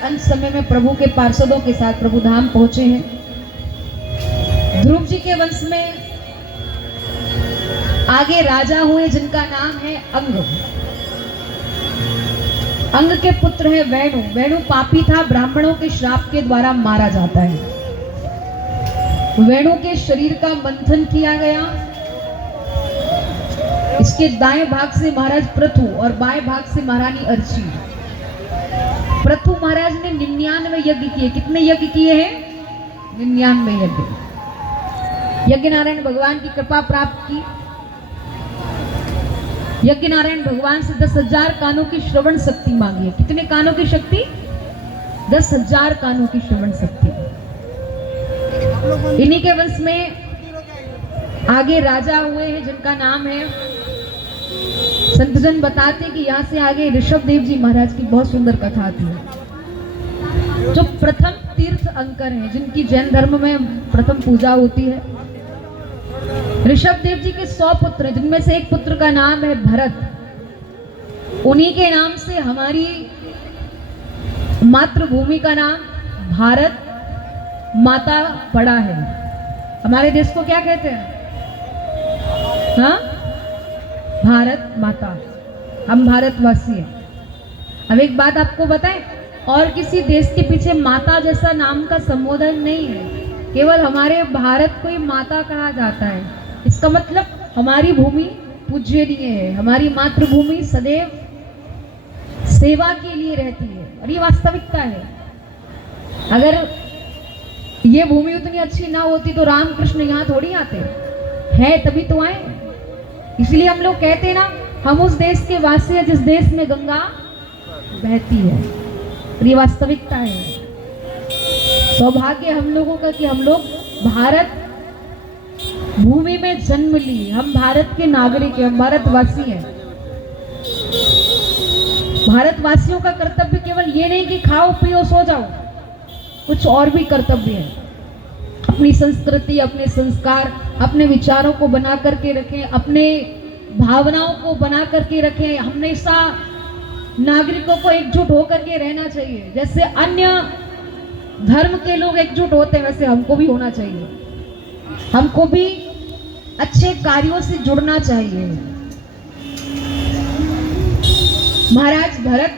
अंत समय में प्रभु के पार्षदों के साथ प्रभु धाम पहुंचे हैं। ध्रुव जी के वंश में आगे राजा हुए जिनका नाम है अंग। अंग के पुत्र है वेणु। वेणु पापी था, ब्राह्मणों के श्राप के द्वारा मारा जाता है। वेणु के शरीर का मंथन किया गया। इसके दाएं भाग से महाराज पृथु और बाएं भाग से महारानी अर्ची। पृथु महाराज ने 99 यज्ञ किए। कितने यज्ञ किए हैं? 99 यज्ञ। यज्ञ नारायण भगवान की कृपा प्राप्त की। यज्ञ नारायण भगवान से 10,000 कानों की श्रवण शक्ति मांगी है। कितने कानों की शक्ति? 10,000 कानों की श्रवण शक्ति। इन्हीं के वंश में आगे राजा हुए हैं जिनका नाम है, संतजन बताते कि यहाँ से आगे ऋषभ देव जी महाराज की बहुत सुंदर कथा थी, जो प्रथम तीर्थ अंकर हैं, जिनकी जैन धर्म में प्रथम पूजा होती है। ऋषभ देव जी के 100 पुत्र हैं, जिनमें से एक पुत्र का नाम है भरत। उन्हीं के नाम से हमारी मातृभूमि का नाम भारत माता पड़ा है। हमारे देश को क्या कहते हैं? हाँ, भारत माता। हम भारतवासी हैं। अब एक बात आपको बताएं, और किसी देश के पीछे माता जैसा नाम का संबोधन नहीं है। केवल हमारे भारत को ही माता कहा जाता है। इसका मतलब हमारी भूमि पूज्यनीय है, हमारी मातृभूमि सदैव सेवा के लिए रहती है, और ये वास्तविकता है। अगर ये भूमि उतनी अच्छी ना होती तो रामकृष्ण यहाँ थोड़ी आते हैं, तभी तो आए। इसलिए हम लोग कहते हैं ना, हम उस देश के वासी हैं जिस देश में गंगा बहती है। ये वास्तविकता है। सौभाग्य हम लोगों का कि हम लोग भारत भूमि में जन्म लिए। हम भारत के नागरिक हैं, हम भारतवासी हैं। भारतवासियों का कर्तव्य केवल ये नहीं कि खाओ पियो सो जाओ, कुछ और भी कर्तव्य है। अपनी संस्कृति, अपने संस्कार, अपने विचारों को बना करके रखें, अपने भावनाओं को बना करके रखें। हमेशा नागरिकों को एकजुट होकर के रहना चाहिए। जैसे अन्य धर्म के लोग एकजुट होते हैं, वैसे हमको भी होना चाहिए। हमको भी अच्छे कार्यों से जुड़ना चाहिए। महाराज भरत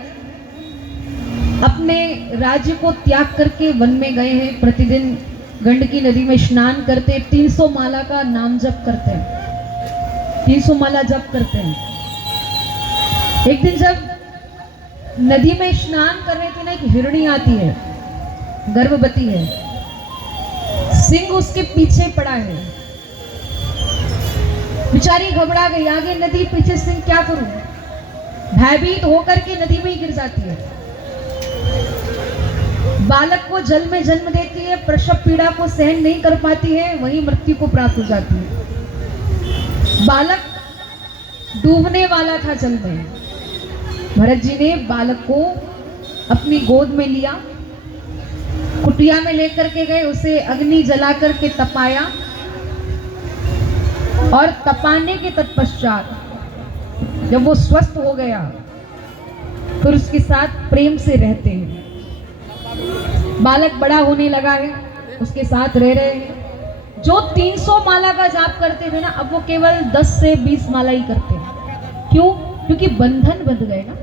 अपने राज्य को त्याग करके वन में गए हैं। प्रतिदिन गंडकी नदी में स्नान करते, 300 माला का नाम जप करते हैं, 300 माला जप करते हैं। एक दिन जब नदी में स्नान कर रहे थे ना, एक हिरणी आती है, गर्भवती है, सिंह उसके पीछे पड़ा है। बेचारी घबरा गई, आगे नदी पीछे सिंह, क्या करूं? भयभीत होकर के नदी में ही गिर जाती है। बालक को जल में जन्म देती है, प्रसव पीड़ा को सहन नहीं कर पाती है, वहीं मृत्यु को प्राप्त हो जाती है। बालक डूबने वाला था जल में। भरत जी ने बालक को अपनी गोद में लिया, कुटिया में लेकर के गए, उसे अग्नि जला करके तपाया, और तपाने के तत्पश्चात जब वो स्वस्थ हो गया फिर उसके साथ प्रेम से रहते हैं। बालक बड़ा होने लगा है, उसके साथ रह रहे हैं। जो 300 माला का जाप करते थे ना, अब वो केवल 10 से 20 माला ही करते हैं। क्यों? क्योंकि बंधन बंध गए ना।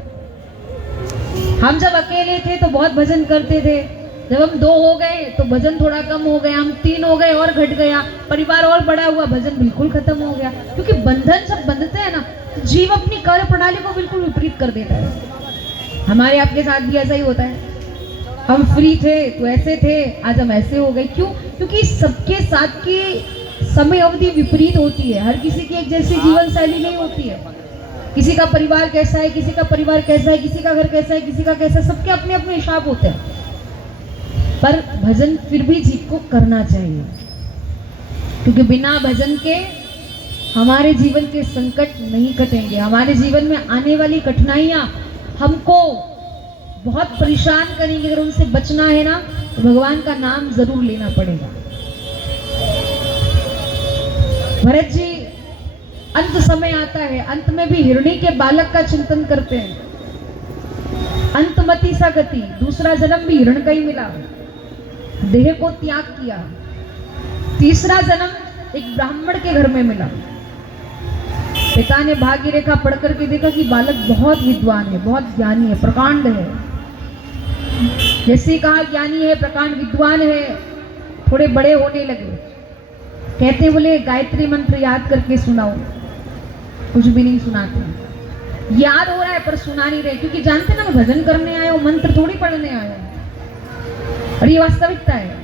हम जब अकेले थे तो बहुत भजन करते थे, जब हम 2 हो गए तो भजन थोड़ा कम हो गया, हम 3 हो गए और घट गया, परिवार और बड़ा हुआ, भजन बिल्कुल खत्म हो गया। क्योंकि बंधन जब बंधते हैं ना, तो जीव अपनी कार्य प्रणाली को बिल्कुल विपरीत कर देता है। हमारे आपके साथ भी ऐसा ही होता है। हम फ्री थे तो ऐसे थे, आज हम ऐसे हो गए। क्यों? क्योंकि सबके साथ की समय अवधि विपरीत होती है। हर किसी की एक जैसी जीवन शैली नहीं होती है। किसी का परिवार कैसा है, किसी का परिवार कैसा है, किसी का घर कैसा है, किसी का कैसा है, सबके अपने अपने हिसाब होते हैं। पर भजन फिर भी जीव को करना चाहिए, क्योंकि बिना भजन के हमारे जीवन के संकट नहीं कटेंगे। हमारे जीवन में आने वाली कठिनाइयां हमको बहुत परेशान करेंगे। अगर उनसे बचना है ना, तो भगवान का नाम जरूर लेना पड़ेगा। भरत जी, अंत समय आता है, अंत में भी हिरणी के बालक का चिंतन करते हैं। अंतमति सा गति, दूसरा जन्म भी हिरण का ही मिला, देह को त्याग किया। तीसरा जन्म एक ब्राह्मण के घर में मिला। पिता ने भाग्य रेखा पढ़ करके देखा कि बालक बहुत विद्वान है, बहुत ज्ञानी है, प्रकांड है। जैसे कहा ज्ञानी है, प्रकांड, विद्वान है, थोड़े बड़े होने लगे। कहते बोले गायत्री मंत्र याद करके सुनाओ, कुछ भी नहीं सुनाते। याद हो रहा है पर सुना नहीं रहे, क्योंकि जानते ना मैं भजन करने आया हूं, मंत्र थोड़ी पढ़ने आया हूं। और ये वास्तविकता है,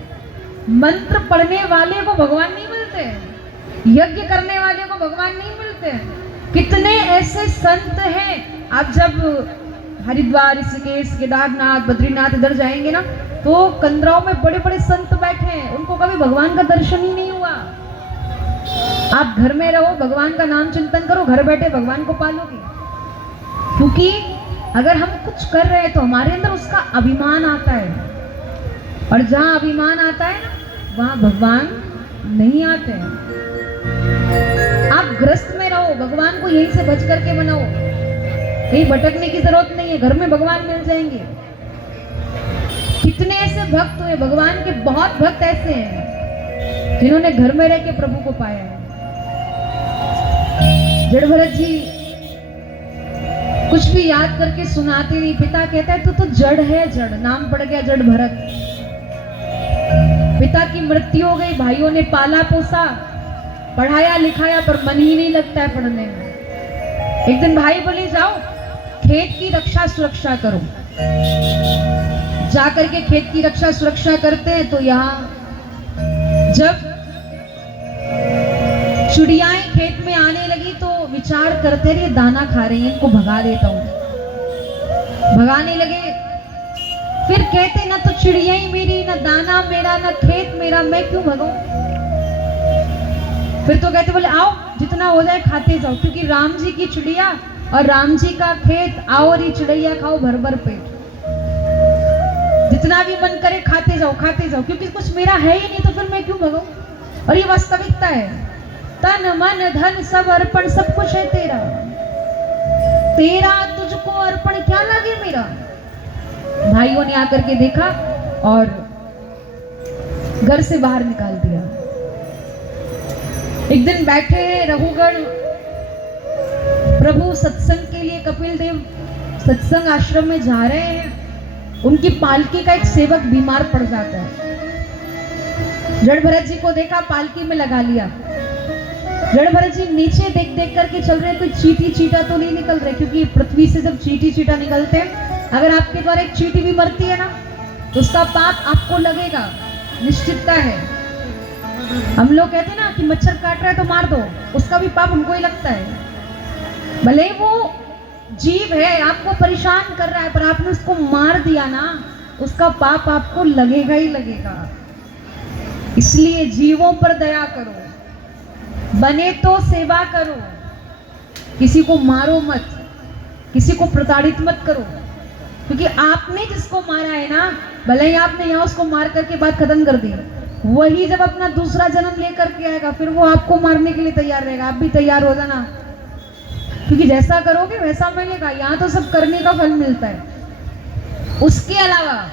मंत्र पढ़ने वाले को भगवान नहीं मिलते, यज्ञ करने वाले को भगवान नहीं मिलते। कितने ऐसे संत हैं, आप जब हरिद्वार, ऋषिकेश, केदारनाथ, बद्रीनाथ इधर जाएंगे ना, तो कंदराओं में बड़े बड़े संत बैठे हैं, उनको कभी भगवान का दर्शन ही नहीं हुआ। आप घर में रहो, भगवान का नाम चिंतन करो, घर बैठे भगवान को पालोगे। क्योंकि अगर हम कुछ कर रहे हैं तो हमारे अंदर उसका अभिमान आता है, और जहां अभिमान आता है ना, वहां भगवान नहीं आते हैं। आप ग्रस्त में रहो, भगवान को यहीं से बच करके बनाओ, कहीं भटकने की जरूरत नहीं है, घर में भगवान मिल जाएंगे। कितने ऐसे भक्त हुए, भगवान के बहुत भक्त ऐसे हैं जिन्होंने घर में रह के प्रभु को पाया है। जड़ भरत जी कुछ भी याद करके सुनाते नहीं, पिता कहता है तू तो जड़ है, जड़, नाम पड़ गया जड़ भरत। पिता की मृत्यु हो गई, भाइयों ने पाला पोसा, पढ़ाया लिखाया, पर मन ही नहीं लगता है पढ़ने में। एक दिन भाई बोले जाओ खेत की रक्षा सुरक्षा करो। जाकर के खेत की रक्षा सुरक्षा करते हैं तो यहाँ जब चिड़ियाएं खेत में आने लगी तो विचार करते रहे, दाना खा रही हैं, इनको भगा देता हूं। भगाने लगे, फिर कहते ना तो चिड़िया ही मेरी, ना दाना मेरा, ना खेत मेरा, मैं क्यों भगाऊं। फिर तो कहते बोले आओ जितना हो जाए खाते जाओ, क्योंकि राम जी की चिड़िया और राम जी का खेत, आओ री चिड़ैया खाओ भर भर पेट, जितना भी मन करे खाते जाओ क्योंकि कुछ मेरा है ही नहीं, तो फिर मैं क्यों भगाऊं। और ये वास्तविकता है, तन मन धन सब अर्पण, सब कुछ है तेरा, तेरा तुझको अर्पण क्या लगे मेरा। भाइयों ने आकर के देखा और घर से बाहर निकाल दिया। एक दिन बैठे हैं रघुगण, प्रभु सत्संग के लिए कपिल देव सत्संग आश्रम में जा रहे हैं, उनकी पालकी का एक सेवक बीमार पड़ जाता है। जड़ भरत जी को देखा, पालकी में लगा लिया। जड़ भरत जी नीचे देख देख करके चल रहे हैं, कोई चींटी चींटा तो नहीं निकल रहे, क्योंकि पृथ्वी से जब चींटी चींटा निकलते हैं, अगर आपके द्वारा एक चींटी भी मरती है ना, तो उसका पाप आपको लगेगा, निश्चितता है। हम लोग कहते हैं ना कि मच्छर काट रहा है तो मार दो, उसका भी पाप हमको ही लगता है। भले वो जीव है, आपको परेशान कर रहा है, पर आपने उसको मार दिया ना, उसका पाप आपको लगेगा ही लगेगा। इसलिए जीवों पर दया करो, बने तो सेवा करो, किसी को मारो मत, किसी को प्रताड़ित मत करो, क्योंकि आपने जिसको मारा है ना, भले ही आपने यहाँ उसको मार करके बात खत्म कर दी, वही जब अपना दूसरा जन्म लेकर के आएगा, फिर वो आपको मारने के लिए तैयार रहेगा। आप भी तैयार हो जाना, क्योंकि जैसा करोगे वैसा मिलेगा। यहाँ तो सब करने का फल मिलता है, उसके अलावा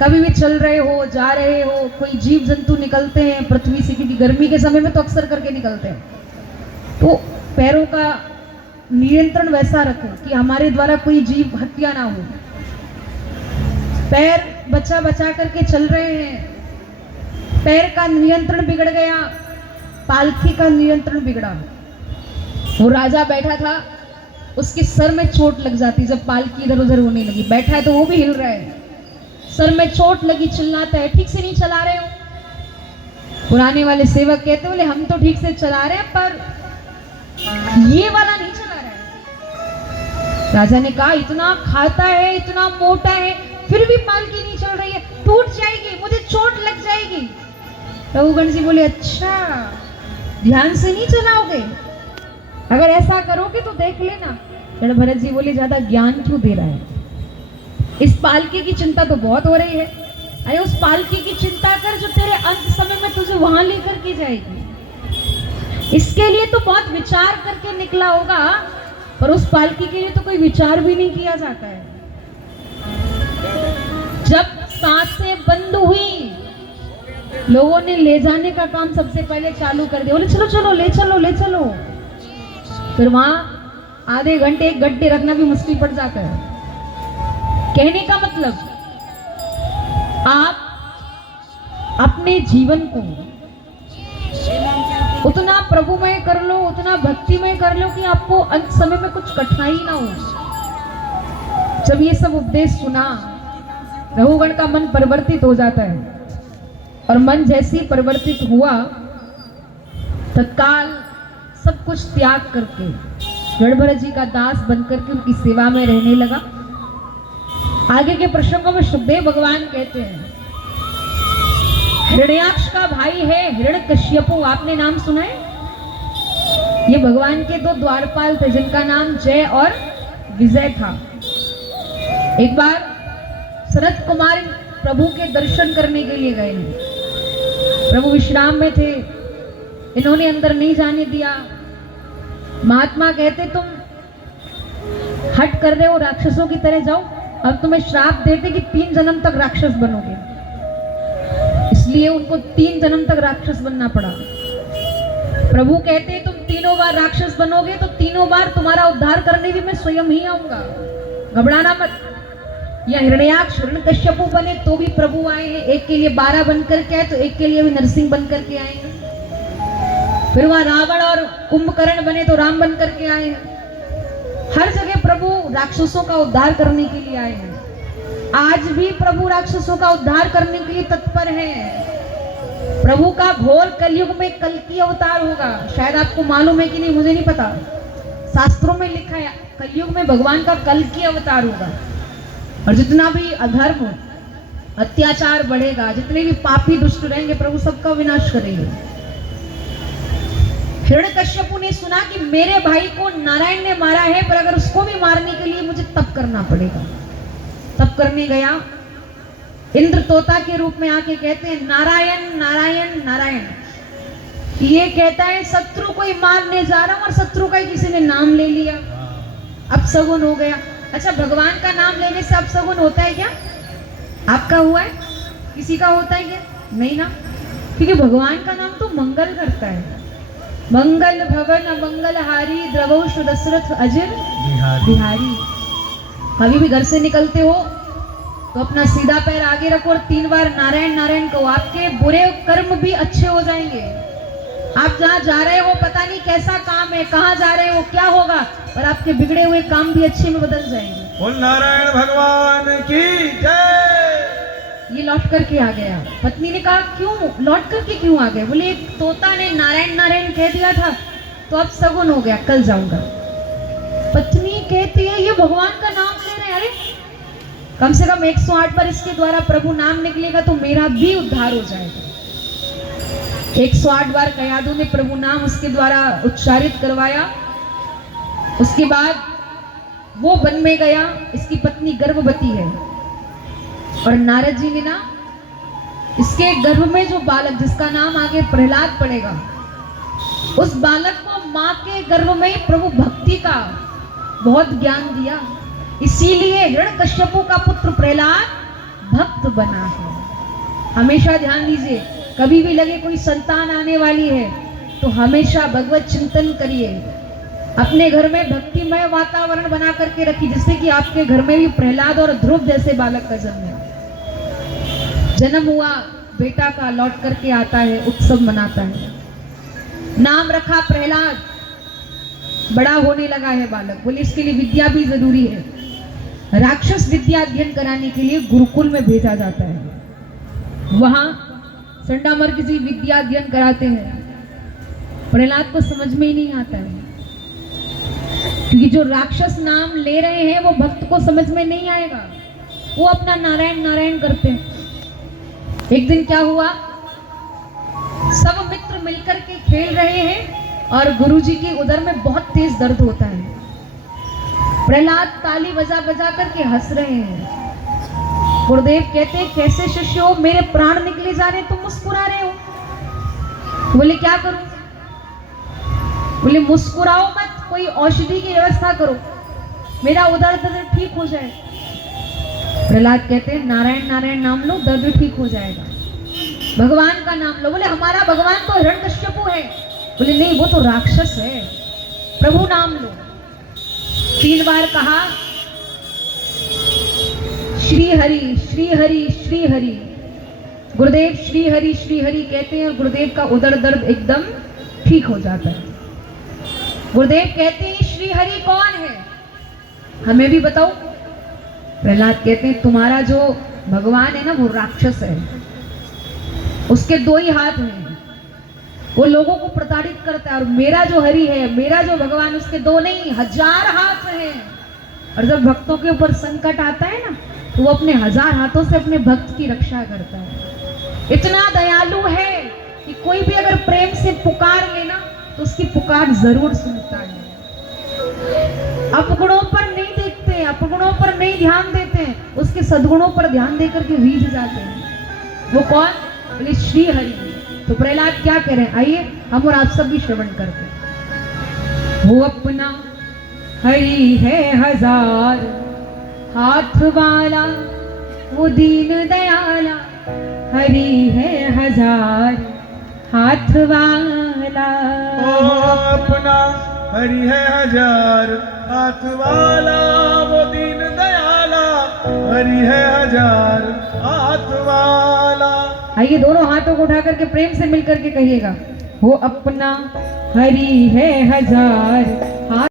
कभी भी चल रहे हो, जा रहे हो, कोई जीव जंतु निकलते हैं पृथ्वी से, क्योंकि गर्मी के समय में तो अक्सर करके निकलते हैं, तो पैरों का नियंत्रण वैसा रखो कि हमारे द्वारा कोई जीव हत्या ना हो। पैर बचा बचा करके चल रहे हैं, पैर का नियंत्रण बिगड़ गया, पालकी का नियंत्रण बिगड़ा। वो राजा बैठा था, उसके सर में चोट लग जाती जब पालकी इधर उधर होने लगी। बैठा है तो वो भी हिल रहा है, सर में चोट लगी, चिल्लाता है ठीक से नहीं चला रहे हो। पुराने वाले सेवक कहते बोले हम तो ठीक से चला रहे हैं, पर ये वाला नहीं चला रहा है। राजा ने कहा इतना खाता है, इतना मोटा है, फिर भी पालकी नहीं चल रही है, टूट जाएगी, मुझे चोट लग जाएगी। रघुगण जी बोले अच्छा ध्यान से नहीं चलाओगे, अगर ऐसा करोगे तो देख लेना। जड़ भरत जी बोले ज्यादा ज्ञान क्यों दे रहा है, इस पालकी की चिंता तो बहुत हो रही है। अरे उस पालकी की चिंता कर जो तेरे अंत समय में तुझे वहां लेकर के जाएगी। इसके लिए तो बहुत विचार करके निकला होगा, पर उस पालकी के लिए तो कोई विचार भी नहीं किया जाता है। सांसें बंद हुई, लोगों ने ले जाने का काम सबसे पहले चालू कर दिया। बोले चलो चलो ले चलो ले चलो। फिर वहां आधे घंटे एक गड्ढे रखना भी मुश्किल पड़ जाता है। कहने का मतलब, आप अपने जीवन को उतना प्रभुमय कर लो, उतना भक्तिमय कर लो कि आपको अंत समय में कुछ कठिनाई ना हो। जब ये सब उपदेश सुना, रघुगण का मन परिवर्तित हो जाता है, और मन जैसे ही परिवर्तित हुआ, तत्काल सब कुछ त्याग करके रणभरत जी का दास बनकर के उनकी सेवा में रहने लगा। आगे के प्रसंगों में सुखदेव भगवान कहते हैं, हिरण्याक्ष का भाई है हिरण्यकश्यपु, आपने नाम सुना है? ये भगवान के दो द्वारपाल थे जिनका नाम जय और विजय था। एक बार सनत कुमार प्रभु के दर्शन करने के लिए गए। प्रभु विश्राम में थे, इन्होंने अंदर नहीं जाने दिया। महात्मा कहते, तुम हट कर रहे हो, राक्षसों की तरह जाओ। अब तुम्हें श्राप देते कि 3 जन्म तक राक्षस बनोगे, इसलिए उनको 3 जन्म तक राक्षस बनना पड़ा। प्रभु कहते, तुम तीनों बार राक्षस बनोगे तो तीनों बार तुम्हारा उद्धार करने भी मैं स्वयं ही आऊंगा, घबराना मत। या हिरण्याक्ष हिरण्यकश्यपु बने तो भी प्रभु आए हैं, एक के लिए 12 बनकर के आए तो एक के लिए भी नरसिंह बनकर के आएंगे। फिर वहां रावण और कुंभकर्ण बने तो राम बनकर के आए हैं। हर जगह प्रभु राक्षसों का उद्धार करने के लिए आए हैं। आज भी प्रभु राक्षसों का उद्धार करने के लिए तत्पर है। प्रभु का घोर कलयुग में कल्कि अवतार होगा। शायद आपको मालूम है कि नहीं, मुझे नहीं पता। शास्त्रों में लिखा है कलयुग में भगवान का कल्कि अवतार होगा, और जितना भी अधर्म अत्याचार बढ़ेगा, जितने भी पापी दुष्ट रहेंगे, प्रभु सबका विनाश करेंगे। हिरण्यकश्यपु ने सुना कि मेरे भाई को नारायण ने मारा है, पर अगर उसको भी मारने के लिए मुझे तप करना पड़ेगा। तप करने गया, इंद्र तोता के रूप में आके कहते हैं, नारायण नारायण नारायण। ये कहता है शत्रु को ही मारने जा रहा हूं, और शत्रु का ही किसी ने नाम ले लिया, अब सगुन हो गया। अच्छा, भगवान का नाम लेने से अब सगुन होता है क्या? आपका हुआ है? किसी का होता है क्या? नहीं ना, क्योंकि भगवान का नाम तो मंगल करता है। मंगल भवन मंगलहारी द्रवौ दशरथ अजर बिहारी। कभी भी घर से निकलते हो तो अपना सीधा पैर आगे रखो और 3 बार नारायण नारायण कहो, आपके बुरे कर्म भी अच्छे हो जाएंगे। आप जहाँ जा रहे हो पता नहीं कैसा काम है, कहाँ जा रहे हो, क्या होगा, पर आपके बिगड़े हुए काम भी अच्छे में बदल जाएंगे। बोल नारायण भगवान की जय। ये लौट करके आ गया। पत्नी ने कहा, क्यों लौट करके क्यों आ गए? बोले, एक तोता ने नारायण नारायण कह दिया था तो अब सगुन हो गया, कल जाऊंगा। पत्नी कहती है, ये भगवान का नाम ले रहे हैं, अरे कम से कम 108 बार इसके द्वारा प्रभु नाम निकलेगा तो मेरा भी उद्धार हो जाएगा। 108 बार कयादू ने प्रभु नाम उसके द्वारा उच्चारित करवाया। उसके बाद वो वन में गया, इसकी पत्नी गर्भवती है, और नारद जी ने ना इसके गर्भ में जो बालक, जिसका नाम आगे प्रहलाद पड़ेगा, उस बालक को मां के गर्भ में ही प्रभु भक्ति का बहुत ज्ञान दिया। इसीलिए हिरण्यकश्यपु का पुत्र प्रहलाद भक्त बना है। हमेशा ध्यान दीजिए, कभी भी लगे कोई संतान आने वाली है तो हमेशा भगवत चिंतन करिए, अपने घर में भक्तिमय वातावरण बना करके रखिए, जिससे कि आपके घर में भी प्रहलाद और ध्रुव जैसे बालक का जन्म हुआ, बेटा का लौट करके आता है, उत्सव मनाता है। नाम रखा प्रहलाद, बड़ा होने लगा है बालक। बोले इसके लिए विद्या भी जरूरी है। राक्षस विद्या अध्ययन कराने के लिए गुरुकुल में भेजा जाता है। वहां संडामर किसी विद्या अध्ययन कराते हैं। प्रहलाद को समझ में ही नहीं आता है, क्योंकि जो राक्षस नाम ले रहे हैं वो भक्त को समझ में नहीं आएगा, वो अपना नारायण नारायण करते हैं। एक दिन क्या हुआ, सब मित्र मिलकर के खेल रहे हैं और गुरुजी के उदर में बहुत तेज दर्द होता है। प्रहलाद ताली बजा बजा करके हंस रहे हैं। गुरुदेव कहते हैं, कैसे शिष्य हो, मेरे प्राण निकले जा रहे, तुम मुस्कुरा रहे हो। बोले क्या करूं? बोले मुस्कुराओ मत, कोई औषधि की व्यवस्था करो, मेरा उदर दर्द ठीक हो जाए। प्रहलाद कहते हैं नारायण नारायण नाम लो, दर्द ठीक हो जाएगा। भगवान का नाम लो। बोले हमारा भगवान तो हिरण्यकश्यपु है। बोले नहीं, वो तो राक्षस है। प्रभु नाम लो। 3 बार कहा श्री हरि श्री हरि श्री हरि। गुरुदेव श्री हरि कहते हैं और गुरुदेव का उदर दर्द एकदम ठीक हो जाता है। गुरुदेव कहते हैं श्री हरि कौन है, हमें भी बताओ। प्रहलाद कहते हैं तुम्हारा जो भगवान है ना वो राक्षस है, उसके 2 ही हाथ हैं, वो लोगों को प्रताड़ित करता है। और मेरा जो हरि है, मेरा जो भगवान, उसके 2 नहीं 1000 हाथ हैं। और जब भक्तों के ऊपर संकट आता है ना तो वो अपने 1000 हाथों से अपने भक्त की रक्षा करता है। इतना दयालु है कि कोई भी अगर प्रेम से पुकार लेना तो उसकी पुकार जरूर सुनता है। अपगुणों पर नहीं देखते, अपगुणों पर नहीं ध्यान देते हैं, उसके सद्गुणों पर ध्यान देकर के रीझ जाते हैं। वो कौन? बोले श्री हरि। तो प्रहलाद क्या कह रहे हैं, आइए हम और आप सब भी श्रवण करते हैं। वो अपना हरि है 1000 हाथ वाला, वो दीन दयाला, हरि है 1000 हाथ वाला। अपना हरि है 1000 हाथ वाला, वो दीन दयाला, हरि है 1000 हाथ वाला। आइए दोनों हाथों को उठा करके प्रेम से मिलकर के कहिएगा, वो अपना हरि है 1000 हाथ